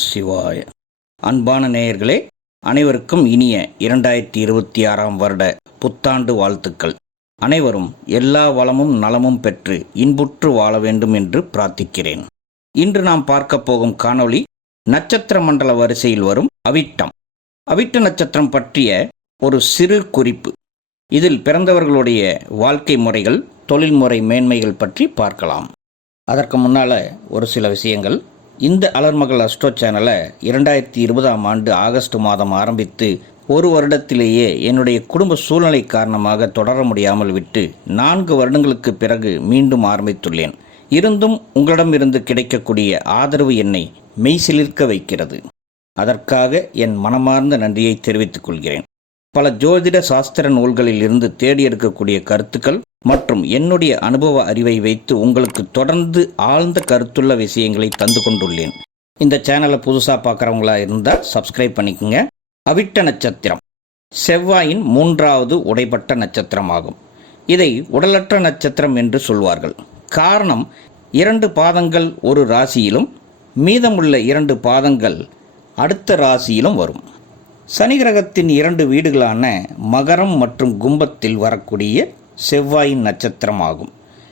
சிவாய. அன்பான நேயர்களே, அனைவருக்கும் இனிய 2026 வருட புத்தாண்டு வாழ்த்துக்கள். அனைவரும் எல்லா வளமும் நலமும் பெற்று இன்புற்று வாழ வேண்டும் என்று பிரார்த்திக்கிறேன். இன்று நாம் பார்க்க போகும் காணொளி நட்சத்திர மண்டல வரிசையில் வரும் அவிட்டம். அவிட்ட நட்சத்திரம் பற்றிய ஒரு சிறு குறிப்பு. இதில் பிறந்தவர்களுடைய வாழ்க்கை முறைகள், தொழில்முறை மேன்மைகள் பற்றி பார்க்கலாம். அதற்கு முன்னால் ஒரு சில விஷயங்கள். இந்த அலர்மகள் அஸ்ட்ரோ சேனலை 2020 ஆகஸ்ட் மாதம் ஆரம்பித்து ஒரு வருடத்திலேயே என்னுடைய குடும்ப சூழ்நிலை காரணமாக தொடர முடியாமல் விட்டு 4 வருடங்களுக்கு பிறகு மீண்டும் ஆரம்பித்துள்ளேன். இருந்தும் உங்களிடமிருந்து கிடைக்கக்கூடிய ஆதரவு என்னை மெய்சிலிர்க்க வைக்கிறது. அதற்காக என் மனமார்ந்த நன்றியை தெரிவித்துக் கொள்கிறேன். பல ஜோதிட சாஸ்திர நூல்களில் இருந்து தேடி எடுக்கக்கூடிய கருத்துக்கள் மற்றும் என்னுடைய அனுபவ அறிவை வைத்து உங்களுக்கு தொடர்ந்து ஆழ்ந்த கருத்துள்ள விஷயங்களை தந்து கொண்டுள்ளேன். இந்த சேனலை புதுசாக பார்க்குறவங்களா இருந்தால் சப்ஸ்கிரைப் பண்ணிக்கோங்க. அவிட்ட நட்சத்திரம் செவ்வாயின் 3வது உடைப்பட்ட நட்சத்திரமாகும். இதை உடலற்ற நட்சத்திரம் என்று சொல்வார்கள். காரணம், 2 பாதங்கள் ஒரு ராசியிலும் மீதமுள்ள 2 பாதங்கள் அடுத்த ராசியிலும் வரும். சனி கிரகத்தின் 2 வீடுகளான மகரம் மற்றும் கும்பத்தில் வரக்கூடிய செவ்வாயின் நட்சத்திரம் ஆகும்.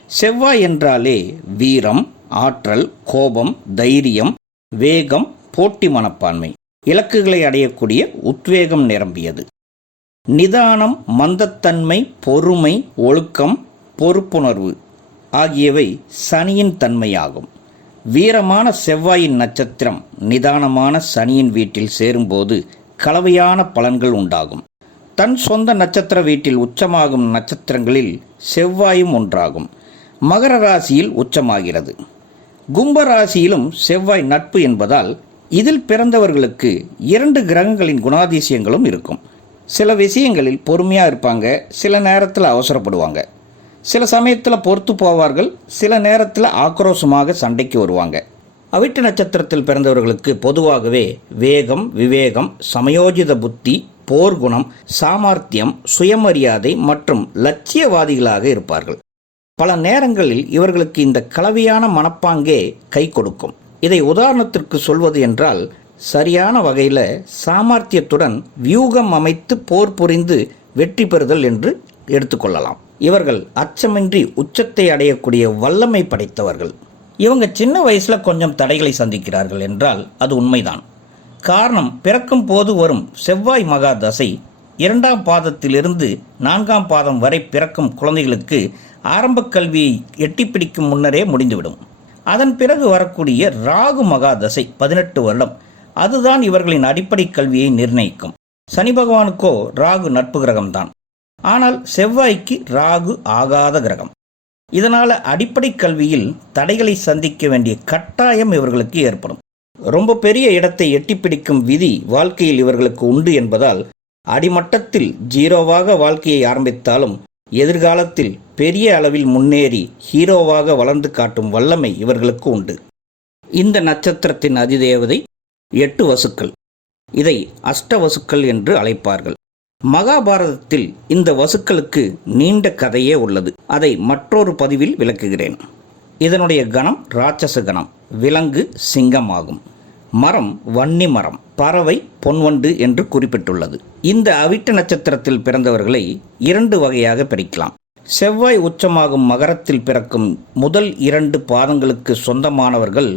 செவ்வாய் என்றாலே வீரம், ஆற்றல், கோபம், தைரியம், வேகம், போட்டி மனப்பான்மை, இலக்குகளை அடையக்கூடிய உத்வேகம் நிரம்பியது. நிதானம், மந்தத்தன்மை, பொறுமை, ஒழுக்கம், பொறுப்புணர்வு ஆகியவை சனியின் தன்மையாகும். வீரமான செவ்வாயின் நட்சத்திரம் நிதானமான சனியின் வீட்டில் சேரும்போது கலவையான பலன்கள் உண்டாகும். தன் சொந்த நட்சத்திர வீட்டில் உச்சமாகும் நட்சத்திரங்களில் செவ்வாயும் ஒன்றாகும். மகர ராசியில் உச்சமாகிறது. கும்ப ராசியிலும் செவ்வாய் நட்பு என்பதால் இதில் பிறந்தவர்களுக்கு 2 கிரகங்களின் குணாதிசயங்களும் இருக்கும். சில விஷயங்களில் பொறுமையாக இருப்பாங்க, சில நேரத்தில் அவசரப்படுவாங்க, சில சமயத்தில் பொறுத்து போவார்கள், சில நேரத்தில் ஆக்ரோஷமாக சண்டைக்கு வருவாங்க. அவிட்ட நட்சத்திரத்தில் பிறந்தவர்களுக்கு பொதுவாகவே வேகம், விவேகம், சமயோஜித புத்தி, போர்க்குணம், சாமர்த்தியம், சுயமரியாதை மற்றும் லட்சியவாதிகளாக இருப்பார்கள். பல நேரங்களில் இவர்களுக்கு இந்த கலவையான மனப்பாங்கே கை கொடுக்கும். இதை உதாரணத்திற்கு சொல்வது என்றால், சரியான வகையில் சாமர்த்தியத்துடன் வியூகம் அமைத்து போர் புரிந்து வெற்றி பெறுதல் என்று எடுத்துக்கொள்ளலாம். இவர்கள் அச்சமின்றி உச்சத்தை அடையக்கூடிய வல்லமை படைத்தவர்கள். இவங்க சின்ன வயசில் கொஞ்சம் தடைகளை சந்திக்கிறார்கள் என்றால் அது உண்மைதான். காரணம், பிறக்கும் போது வரும் செவ்வாய் மகா தசை 2ஆம் பாதத்திலிருந்து 4ஆம் பாதம் வரை பிறக்கும் குழந்தைகளுக்கு ஆரம்ப கல்வியை எட்டிப்பிடிக்கும் முன்னரே முடிந்துவிடும். அதன் பிறகு வரக்கூடிய ராகு மகா தசை 18 வருடம். அதுதான் இவர்களின் அடிப்படை கல்வியை நிர்ணயிக்கும். சனி பகவானுக்கோ ராகு நட்பு கிரகம்தான். ஆனால் செவ்வாய்க்கு ராகு ஆகாத கிரகம். இதனால் அடிப்படை கல்வியில் தடைகளை சந்திக்க வேண்டிய கட்டாயம் இவர்களுக்கு ஏற்படும். ரொம்ப பெரிய இடத்தை எட்டிப்பிடிக்கும் விதி வாழ்க்கையில் இவர்களுக்கு உண்டு என்பதால் அடிமட்டத்தில் 0வாக வாழ்க்கையை ஆரம்பித்தாலும் எதிர்காலத்தில் பெரிய அளவில் முன்னேறி ஹீரோவாக வளர்ந்து காட்டும் வல்லமை இவர்களுக்கு உண்டு. இந்த நட்சத்திரத்தின் அதிதேவதை 8 வசுக்கள். இதை அஷ்டவசுக்கள் என்று அழைப்பார்கள். மகாபாரதத்தில் இந்த வசுக்களுக்கு நீண்ட கதையே உள்ளது. அதை மற்றொரு பதிவில் விளக்குகிறேன். இதனுடைய கணம் ராட்சச கணம். விலங்கு சிங்கம் ஆகும். மரம் வன்னி மரம், பறவை பொன்வண்டு என்று குறிப்பிட்டுள்ளது. இந்த அவிட்ட நட்சத்திரத்தில் பிறந்தவர்களை 2 வகையாக பிரிக்கலாம். செவ்வாய் உச்சமாகும் மகரத்தில் பிறக்கும் முதல் 2 பாதங்களுக்கு சொந்தமானவர்கள்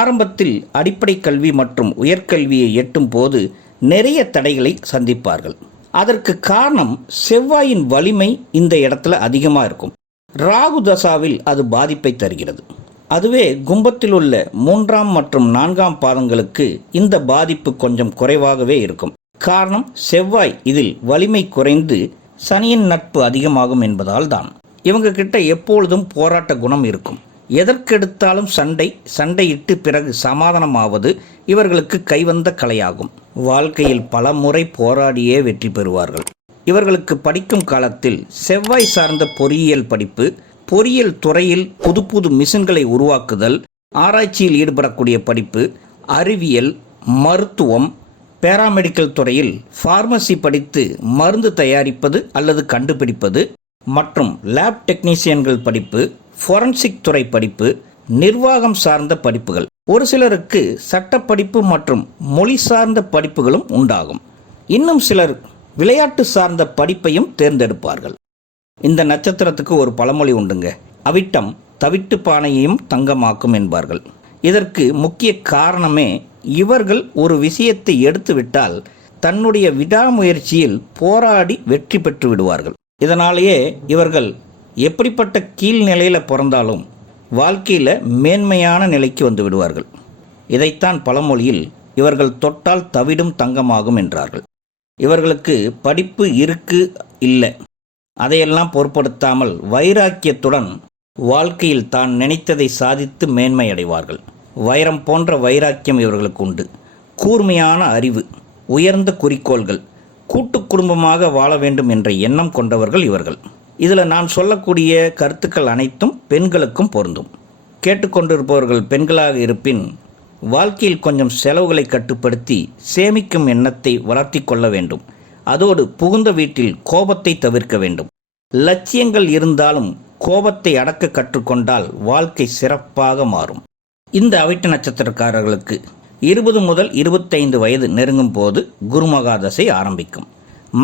ஆரம்பத்தில் அடிப்படை கல்வி மற்றும் உயர்கல்வியை எட்டும் போது நிறைய தடைகளை சந்திப்பார்கள். அதற்கு காரணம், செவ்வாயின் வலிமை இந்த இடத்துல அதிகமாக இருக்கும். ராகு தசாவில் அது பாதிப்பை தருகிறது. அதுவே கும்பத்தில் உள்ள 3ஆம் மற்றும் 4ஆம் பாதங்களுக்கு இந்த பாதிப்பு கொஞ்சம் குறைவாகவே இருக்கும். காரணம், செவ்வாய் இதில் வலிமை குறைந்து சனியின் நட்பு அதிகமாகும் என்பதால் தான். இவங்க கிட்ட எப்பொழுதும் போராட்ட குணம் இருக்கும். எதற்கெடுத்தாலும் சண்டையிட்டு பிறகு சமாதானமாவது இவர்களுக்கு கைவந்த கலையாகும். வாழ்க்கையில் பல முறை போராடியே வெற்றி பெறுவார்கள். இவர்களுக்கு படிக்கும் காலத்தில் செவ்வாய் சார்ந்த பொறியியல் படிப்பு, பொறியியல் துறையில் புது புது மிஷின்களை உருவாக்குதல், ஆராய்ச்சியில் ஈடுபடக்கூடிய படிப்பு, அறிவியல், மருத்துவம், பேராமெடிக்கல் துறையில் ஃபார்மசி படித்து மருந்து தயாரிப்பது அல்லது கண்டுபிடிப்பது மற்றும் லேப் டெக்னீசியன்கள் படிப்பு, ஃபோரன்சிக் துறை படிப்பு, நிர்வாகம் சார்ந்த படிப்புகள். ஒரு சிலருக்கு சட்டப்படிப்பு மற்றும் மொழி சார்ந்த படிப்புகளும் உண்டாகும். இன்னும் சிலர் விளையாட்டு சார்ந்த படிப்பையும் தேர்ந்தெடுப்பார்கள். இந்த நட்சத்திரத்துக்கு ஒரு பழமொழி உண்டுங்க. அவிட்டம் தவிட்டு பானையையும் தங்கமாக்கும் என்பார்கள். இதற்கு முக்கிய காரணமே இவர்கள் ஒரு விஷயத்தை எடுத்துவிட்டால் தன்னுடைய விடாமுயற்சியில் போராடி வெற்றி பெற்று விடுவார்கள். இதனாலேயே இவர்கள் எப்படிப்பட்ட கீழ்நிலையில் பிறந்தாலும் வாழ்க்கையில் மேன்மையான நிலைக்கு வந்து விடுவார்கள். இதைத்தான் பழமொழியில் இவர்கள் தொட்டால் தவிடும் தங்கமாகும் என்றார்கள். இவர்களுக்கு படிப்பு இருக்கு இல்லை அதையெல்லாம் பொருட்படுத்தாமல் வைராக்கியத்துடன் வாழ்க்கையில் தான் நினைத்ததை சாதித்து மேன்மை அடைவார்கள். வைரம் போன்ற வைராக்கியம் இவர்களுக்கு உண்டு. கூர்மையான அறிவு, உயர்ந்த குறிக்கோள்கள், கூட்டு குடும்பமாக வாழ வேண்டும் என்ற எண்ணம் கொண்டவர்கள் இவர்கள். இதில் நான் சொல்லக்கூடிய கருத்துக்கள் அனைத்தும் பெண்களுக்கும் பொருந்தும். கேட்டுக்கொண்டிருப்பவர்கள் பெண்களாக இருப்பின் வாழ்க்கையில் கொஞ்சம் செலவுகளை கட்டுப்படுத்தி சேமிக்கும் எண்ணத்தை வளர்த்தி கொள்ள வேண்டும். அதோடு புகுந்த வீட்டில் கோபத்தை தவிர்க்க வேண்டும். லட்சியங்கள் இருந்தாலும் கோபத்தை அடக்க கற்றுக்கொண்டால் வாழ்க்கை சிறப்பாக மாறும். இந்த அவிட்ட நட்சத்திரக்காரர்களுக்கு 20 முதல் 25 வயது நெருங்கும் போது குருமகாதசை ஆரம்பிக்கும்.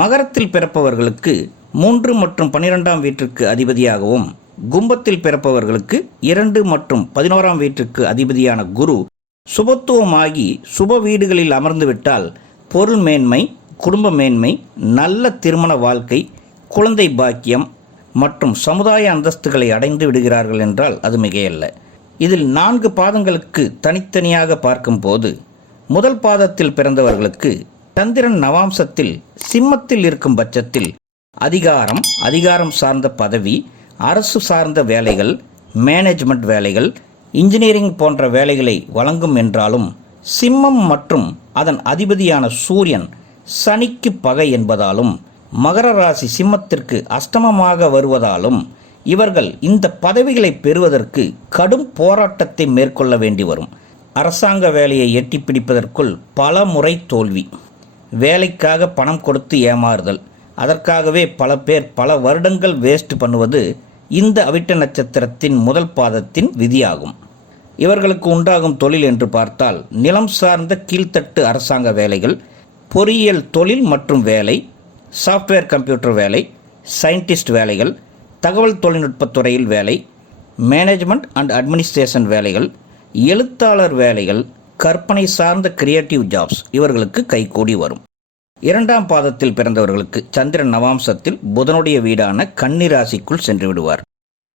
மகரத்தில் பிறப்பவர்களுக்கு 3 மற்றும் 12ஆம் வீட்டிற்கு அதிபதியாகவும், கும்பத்தில் பிறப்பவர்களுக்கு 2 மற்றும் 11ஆம் வீட்டிற்கு அதிபதியான குரு சுபத்துவமாகி சுப வீடுகளில் அமர்ந்துவிட்டால் பொருள் மேன்மை, குடும்ப மேன்மை, நல்ல திருமண வாழ்க்கை, குழந்தை பாக்கியம் மற்றும் சமுதாய அந்தஸ்துகளை அடைந்து விடுகிறார்கள் என்றால் அது மிகையல்ல. இதில் 4 பாதங்களுக்கு தனித்தனியாக பார்க்கும்போது முதல் பாதத்தில் பிறந்தவர்களுக்கு சந்திரன் நவாம்சத்தில் சிம்மத்தில் இருக்கும் பட்சத்தில் அதிகாரம் சார்ந்த பதவி, அரசு சார்ந்த வேலைகள், மேனேஜ்மெண்ட் வேலைகள், இன்ஜினியரிங் போன்ற வேலைகளை வழங்கும் என்றாலும் சிம்மம் மற்றும் அதன் அதிபதியான சூரியன் சனிக்கு பகை என்பதாலும் மகர ராசி சிம்மத்திற்கு அஷ்டமமாக வருவதாலும் இவர்கள் இந்த பதவிகளை பெறுவதற்கு கடும் போராட்டத்தை மேற்கொள்ள வேண்டி வரும். அரசாங்க வேலையை எட்டி பிடிப்பதற்குள் பல முறை தோல்வி, வேலைக்காக பணம் கொடுத்து ஏமாறுதல், அதற்காகவே பல பேர் பல வருடங்கள் வேஸ்ட் பண்ணுவது இந்த அவிட்ட நட்சத்திரத்தின் முதல் பாதத்தின் விதியாகும். இவர்களுக்கு உண்டாகும் தொழில் என்று பார்த்தால் நிலம் சார்ந்த கீழ்த்தட்டு அரசாங்க வேலைகள், பொறியியல் தொழில் மற்றும் வேலை, சாஃப்ட்வேர் கம்ப்யூட்டர் வேலை, சயின்டிஸ்ட் வேலைகள், தகவல் தொழில்நுட்பத் துறையில் வேலை, மேனேஜ்மெண்ட் அண்ட் அட்மினிஸ்ட்ரேஷன் வேலைகள், எழுத்தாளர் வேலைகள், கற்பனை சார்ந்த கிரியேட்டிவ் ஜாப்ஸ் இவர்களுக்கு கைகூடி வரும். 2ஆம் பாதத்தில் பிறந்தவர்களுக்கு சந்திரன் நவாம்சத்தில் புதனுடைய வீடான கன்னி ராசிக்குள் சென்று விடுவார்.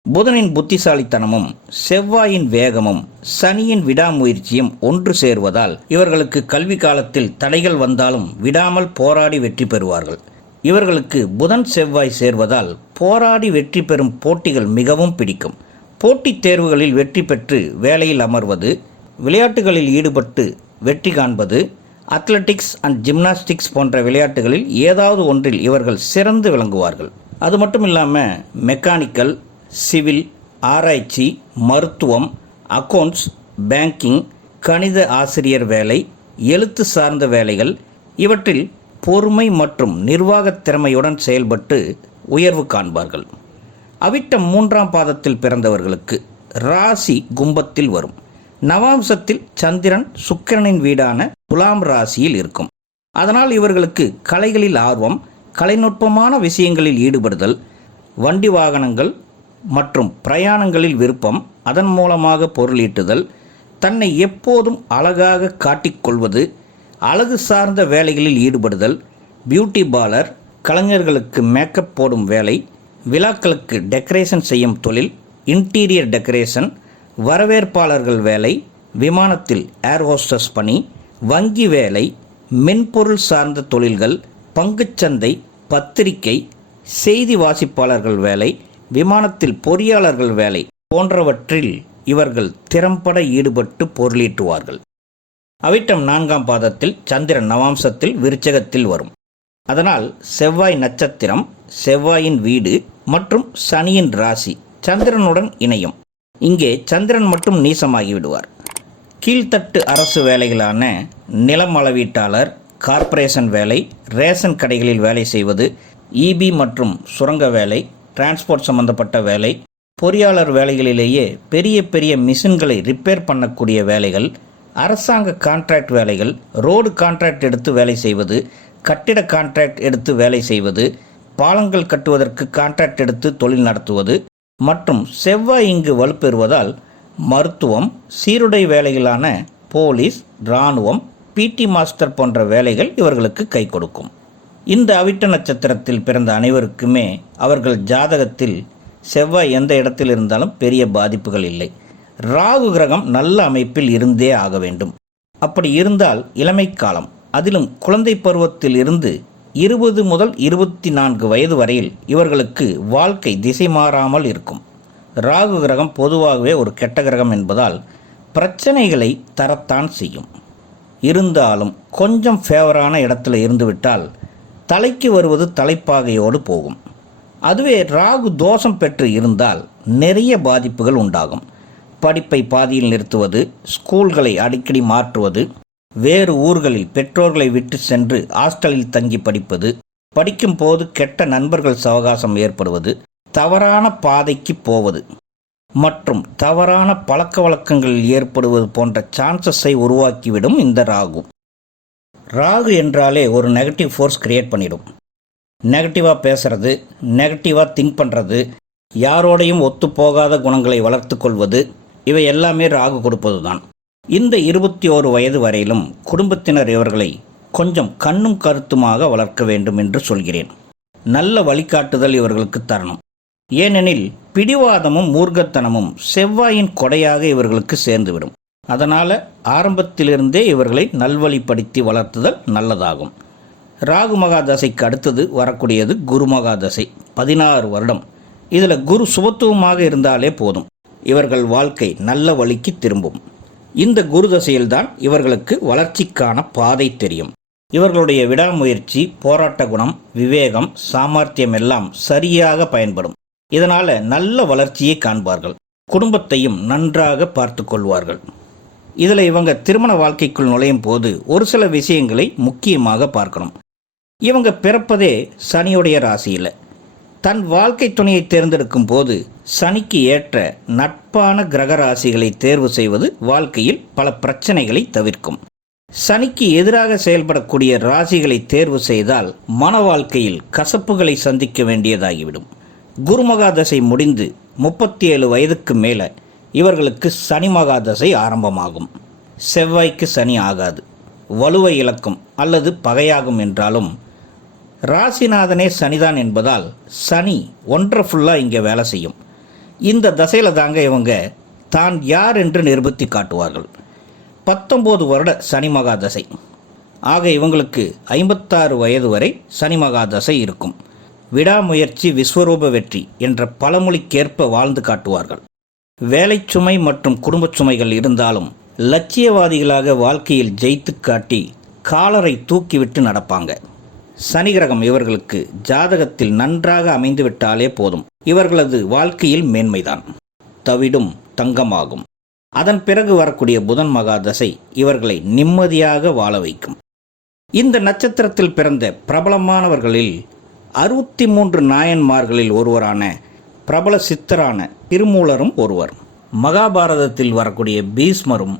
புதனின் புத்திசாலித்தனமும் செவ்வாயின் வேகமும் சனியின் விடாமுயற்சியும் ஒன்று சேருவதால் இவர்களுக்கு கல்வி காலத்தில் தடைகள் வந்தாலும் விடாமல் போராடி வெற்றி பெறுவார்கள். இவர்களுக்கு புதன் செவ்வாய் சேர்வதால் போராடி வெற்றி பெறும் போட்டிகள் மிகவும் பிடிக்கும். போட்டித் தேர்வுகளில் வெற்றி பெற்று வேலையில் அமர்வது, விளையாட்டுகளில் ஈடுபட்டு வெற்றி காண்பது, அத்லெட்டிக்ஸ் அண்ட் ஜிம்னாஸ்டிக்ஸ் போன்ற விளையாட்டுகளில் ஏதாவது ஒன்றில் இவர்கள் சிறந்து விளங்குவார்கள். அது மட்டும் இல்லாமல் மெக்கானிக்கல், சிவில், ஆராய்ச்சி, மருத்துவம், அக்கவுண்ட்ஸ், பேங்கிங், கணித ஆசிரியர் வேலை, எழுத்து சார்ந்த வேலைகள் இவற்றில் பொறுமை மற்றும் நிர்வாகத் திறமையுடன் செயல்பட்டு உயர்வு காண்பார்கள். அவிட்டம் 3ஆம் பாதத்தில் பிறந்தவர்களுக்கு ராசி கும்பத்தில் வரும். நவாம்சத்தில் சந்திரன் சுக்கிரனின் வீடான துலாம் ராசியில் இருக்கும். அதனால் இவர்களுக்கு கலைகளில் ஆர்வம், கலைநுட்பமான விஷயங்களில் ஈடுபடுதல், வண்டி வாகனங்கள் மற்றும் பிரயாணங்களில் விருப்பம், அதன் மூலமாக பொருளீட்டுதல், தன்னை எப்போதும் அழகாக காட்டிக்கொள்வது, அழகு சார்ந்த வேலைகளில் ஈடுபடுதல், பியூட்டி பார்லர், கலைஞர்களுக்கு மேக்கப் போடும் வேலை, விழாக்களுக்கு டெக்கரேஷன் செய்யும் தொழில், இன்டீரியர் டெக்கரேஷன், வரவேற்பாளர்கள் வேலை, விமானத்தில் ஏர் ஹோஸ்டஸ் பணி, வங்கி வேலை, மென்பொருள் சார்ந்த தொழில்கள், பங்குச்சந்தை, பத்திரிகை, செய்தி வாசிப்பாளர்கள் வேலை, விமானத்தில் பொறியாளர்கள் வேலை போன்றவற்றில் இவர்கள் திறம்பட ஈடுபட்டு பொருளீட்டுவார்கள். அவிட்டம் 4ஆம் பாதத்தில் சந்திரன் நவாம்சத்தில் விருச்சகத்தில் வரும். அதனால் செவ்வாய் நட்சத்திரம், செவ்வாயின் வீடு மற்றும் சனியின் ராசி சந்திரனுடன் இணையும். இங்கே சந்திரன் மட்டும் நீசமாகி விடுவார். கீழ்த்தட்டு அரசு வேலைகளான நிலம் அளவீட்டாளர், கார்ப்பரேஷன் வேலை, ரேஷன் கடைகளில் வேலை செய்வது, இபி மற்றும் சுரங்க வேலை, டிரான்ஸ்போர்ட் சம்பந்தப்பட்ட வேலை, பொறியாளர் வேலைகளிலேயே பெரிய பெரிய மிஷின்களை ரிப்பேர் பண்ணக்கூடிய வேலைகள், அரசாங்க கான்ட்ராக்ட் வேலைகள், ரோடு கான்ட்ராக்ட் எடுத்து வேலை செய்வது, கட்டிட கான்ட்ராக்ட் எடுத்து வேலை செய்வது, பாலங்கள் கட்டுவதற்கு கான்ட்ராக்ட் எடுத்து தொழில் நடத்துவது மற்றும் செவ்வாய் இங்கு வலுப்பெறுவதால் மருத்துவம், சீருடை வேலைகளான போலீஸ், இராணுவம், பிடி மாஸ்டர் போன்ற வேலைகள் இவர்களுக்கு கை கொடுக்கும். இந்த அவிட்ட நட்சத்திரத்தில் பிறந்த அனைவருக்குமே அவர்கள் ஜாதகத்தில் செவ்வாய் எந்த இடத்தில் இருந்தாலும் பெரிய பாதிப்புகள் இல்லை. ராகு கிரகம் நல்ல அமைப்பில் இருந்தே ஆக வேண்டும். அப்படி இருந்தால் இளமை காலம், அதிலும் குழந்தை பருவத்தில் இருந்து 20 முதல் 24 வயது வரையில் இவர்களுக்கு வாழ்க்கை திசை மாறாமல் இருக்கும். ராகு கிரகம் பொதுவாகவே ஒரு கெட்ட கிரகம் என்பதால் பிரச்சனைகளை தரத்தான் செய்யும். இருந்தாலும் கொஞ்சம் ஃபேவரான இடத்துல இருந்துவிட்டால் தலைக்கு வருவது தலைப்பாகையோடு போகும். அதுவே ராகு தோஷம் பெற்று இருந்தால் நிறைய பாதிப்புகள் உண்டாகும். படிப்பை பாதியில் நிறுத்துவது, ஸ்கூல்களை அடிக்கடி மாற்றுவது, வேறு ஊர்களில் பெற்றோர்களை விட்டு சென்று ஹாஸ்டலில் தங்கி படிப்பது, படிக்கும் போது கெட்ட நண்பர்கள் சவகாசம் ஏற்படுவது, தவறான பாதைக்கு போவது மற்றும் தவறான பழக்க வழக்கங்களில் ஏற்படுவது போன்ற சான்சஸை உருவாக்கிவிடும் இந்த ராகு. ராகு என்றாலே ஒரு நெகட்டிவ் ஃபோர்ஸ் கிரியேட் பண்ணிடும். நெகட்டிவாக பேசுறது, நெகட்டிவாக திங்க் பண்ணுறது, யாரோடையும் ஒத்து போகாத குணங்களை வளர்த்து கொள்வது, இவை எல்லாமே ராகு கொடுப்பது தான். இந்த 21 வயது வரையிலும் குடும்பத்தினர் இவர்களை கொஞ்சம் கண்ணும் கருத்துமாக வளர்க்க வேண்டும் என்று சொல்கிறேன். நல்ல வழிகாட்டுதல் இவர்களுக்கு தரணும். ஏனெனில் பிடிவாதமும் மூர்க்கத்தனமும் செவ்வாயின் கொடையாக இவர்களுக்கு சேர்ந்துவிடும். அதனால் ஆரம்பத்திலிருந்தே இவர்களை நல்வழிப்படுத்தி வளர்த்துதல் நல்லதாகும். ராகு மகாதசைக்கு அடுத்தது வரக்கூடியது குரு மகாதசை, 16 வருடம். இதில் குரு சுபத்துவமாக இருந்தாலே போதும், இவர்கள் வாழ்க்கை நல்ல வழிக்கு திரும்பும். இந்த குரு தசையில்தான் இவர்களுக்கு வளர்ச்சிக்கான பாதை தெரியும். இவர்களுடைய விடாமுயற்சி, போராட்ட குணம், விவேகம், சாமர்த்தியம் எல்லாம் சரியாக பயன்படும். இதனால் நல்ல வளர்ச்சியை காண்பார்கள். குடும்பத்தையும் நன்றாக பார்த்து கொள்வார்கள். இதில் இவங்க திருமண வாழ்க்கைக்குள் நுழையும் போது ஒரு சில விஷயங்களை முக்கியமாக பார்க்கணும். இவங்க பிறப்பதே சனியுடைய ராசியில். தன் வாழ்க்கை துணையை தேர்ந்தெடுக்கும் போது சனிக்கு ஏற்ற நட்பான கிரக ராசிகளை தேர்வு செய்வது வாழ்க்கையில் பல பிரச்சனைகளை தவிர்க்கும். சனிக்கு எதிராக செயல்படக்கூடிய ராசிகளை தேர்வு செய்தால் மன வாழ்க்கையில் கசப்புகளை சந்திக்க வேண்டியதாகிவிடும். குரு மகாதசை முடிந்து 37 வயதுக்கு மேலே இவர்களுக்கு சனி மகாதசை ஆரம்பமாகும். செவ்வாய்க்கு சனி ஆகாது, வலுவை இழக்கும் அல்லது பகையாகும். என்றாலும் ராசிநாதனே சனிதான் என்பதால் சனி ஒன்றரை இங்கே வேலை செய்யும். இந்த தசையில் தாங்க இவங்க தான் யார் என்று நிரூபித்து காட்டுவார்கள். 19 வருட சனி மகாதசை ஆக இவங்களுக்கு 56 வயது வரை சனி மகாதசை இருக்கும். விடாமுயற்சி விஸ்வரூப வெற்றி என்ற பழமொழிக்கேற்ப வாழ்ந்து காட்டுவார்கள். வேலை சுமை மற்றும் குடும்ப சுமைகள் இருந்தாலும் லட்சியவாதிகளாக வாழ்க்கையில் ஜெயித்து காட்டி காலரை தூக்கிவிட்டு நடப்பாங்க. சனி கிரகம் இவர்களுக்கு ஜாதகத்தில் நன்றாக அமைந்துவிட்டாலே போதும், இவர்களது வாழ்க்கையில் மேன்மைதான், தவிடும் தங்கமாகும். அதன் பிறகு வரக்கூடிய புதன் மகாதசை இவர்களை நிம்மதியாக வாழ வைக்கும். இந்த நட்சத்திரத்தில் பிறந்த பிரபலமானவர்களில் 63 நாயன்மார்களில் ஒருவரான பிரபல சித்தரான திருமூலரும் ஒருவர். மகாபாரதத்தில் வரக்கூடிய பீஷ்மரும்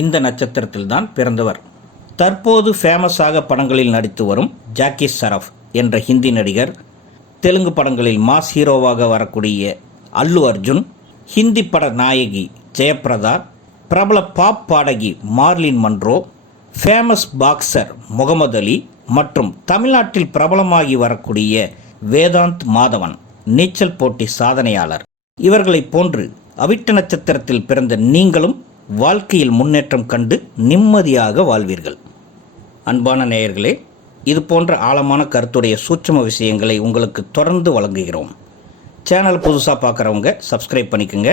இந்த நட்சத்திரத்தில் தான் பிறந்தவர். தற்போது ஃபேமஸாக படங்களில் நடித்து வரும் ஜாக்கி ஷராஃப் என்ற ஹிந்தி நடிகர், தெலுங்கு படங்களில் மாஸ் ஹீரோவாக வரக்கூடிய அல்லு அர்ஜுன், ஹிந்தி பட நாயகி ஜெயபிரதா, பிரபல பாப் பாடகி Marilyn Monroe, famous boxer Muhammad Ali மற்றும் தமிழ்நாட்டில் பிரபலமாகி வரக்கூடிய வேதாந்த் மாதவன் நீச்சல் போட்டி சாதனையாளர். இவர்களைப் போன்று அவிட்ட நட்சத்திரத்தில் பிறந்த நீங்களும் வாழ்க்கையில் முன்னேற்றம் கண்டு நிம்மதியாக வாழ்வீர்கள். அன்பான நேயர்களே, இது போன்ற ஆழமான கருத்துடைய சூட்சும விஷயங்களை உங்களுக்கு தொடர்ந்து வழங்குகிறோம். சேனல் புதுசாக பார்க்குறவங்க சப்ஸ்கிரைப் பண்ணிக்கோங்க.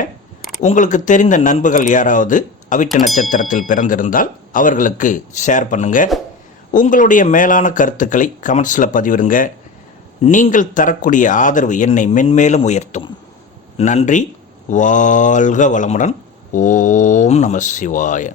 உங்களுக்கு தெரிந்த நண்பர்கள் யாராவது அவிட்ட நட்சத்திரத்தில் பிறந்திருந்தால் அவர்களுக்கு ஷேர் பண்ணுங்கள். உங்களுடைய மேலான கருத்துக்களை கமெண்ட்ஸில் பதிவிடுங்க. நீங்கள் தரக்கூடிய ஆதரவு என்னை மென்மேலும் உயர்த்தும். நன்றி. வாழ்க வளமுடன். ஓம் நம சிவாய.